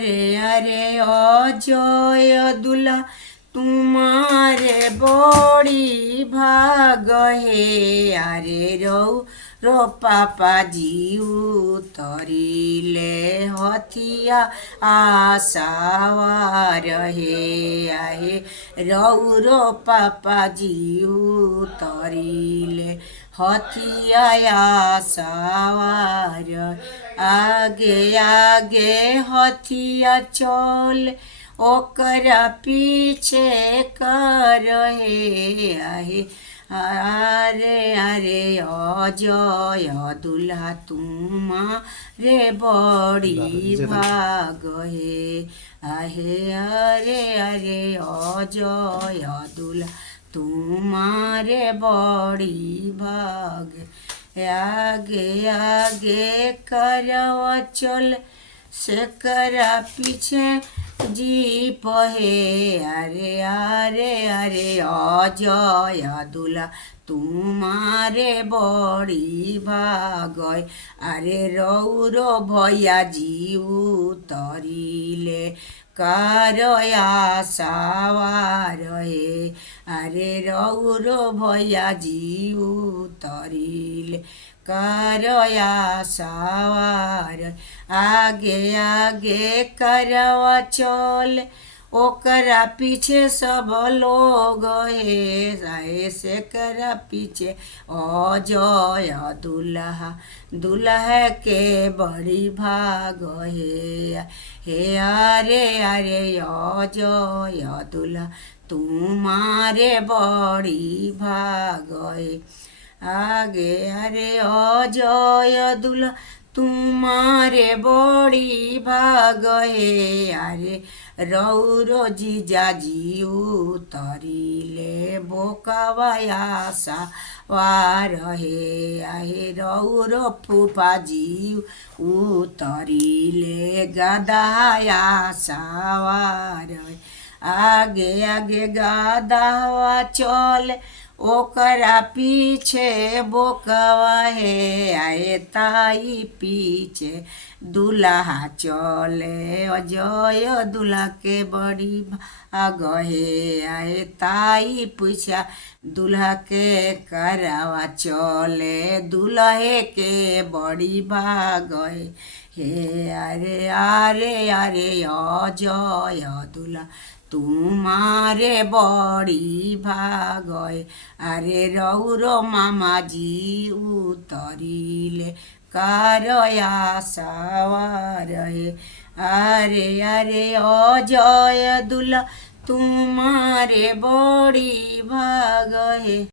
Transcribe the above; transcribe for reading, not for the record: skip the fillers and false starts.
আরে আরে অজয় দুলা তোমারে বড়ি ভাগ হে আরে রৌ रो पापा जीव तरिले हथिया आसावार हे आहे रौ पापा जीव तरिले हथिया आसावार आगे आगे हथिया चल ओकरा पीछे कर हे आहे আরে আরে অজয় দুলা তোমারে বড়ি ভাগ হে আহে আরে আরে অজয় দুলা তোমারে বড়ি ভাগ आगे आगे करवा चल से करा पीछे जीप हे अरे अरे अरे अजय दुला तुम्हारे बड़ी भागय अरे रौरो भैया जीव तरिले करया सावार हे अरे रौरो भैया जीव तरिले करया सावार आगे आगे करवा चल ओकरा पीछे सब लोग हे ऐसे करा पीछे अजय दुल्हा दुल्हा के बड़ी भाग हे अरे अरे अजय दुल्हा तुम्हारे बड़ी भाग हे आगे अरे अजय दुल्हा तुम्हारे बड़ी भाग हे अरे रौरो जीजा जीव तरिले बोकावाया सावार हे आहे रौरो फूफा जीव उतरिले गदाया सावार आगे आगे गदावा चल ओकरा पीछे बोकवा हे आए ताई पीछे दुल्हा चले अजय दुल्हा के बड़ी भाग हे आए ताई पूछा दुल्हा के करावा चले दुल्हे के बड़ी भाग हे अरे अरे अरे अजय दुल्हा तुम्हारे बड़ी भाग अरे रौरो मामा जी उतरिले करया सावार हे अरे अरे अजय दुल्हा तुम्हारे बड़ी भाग हे।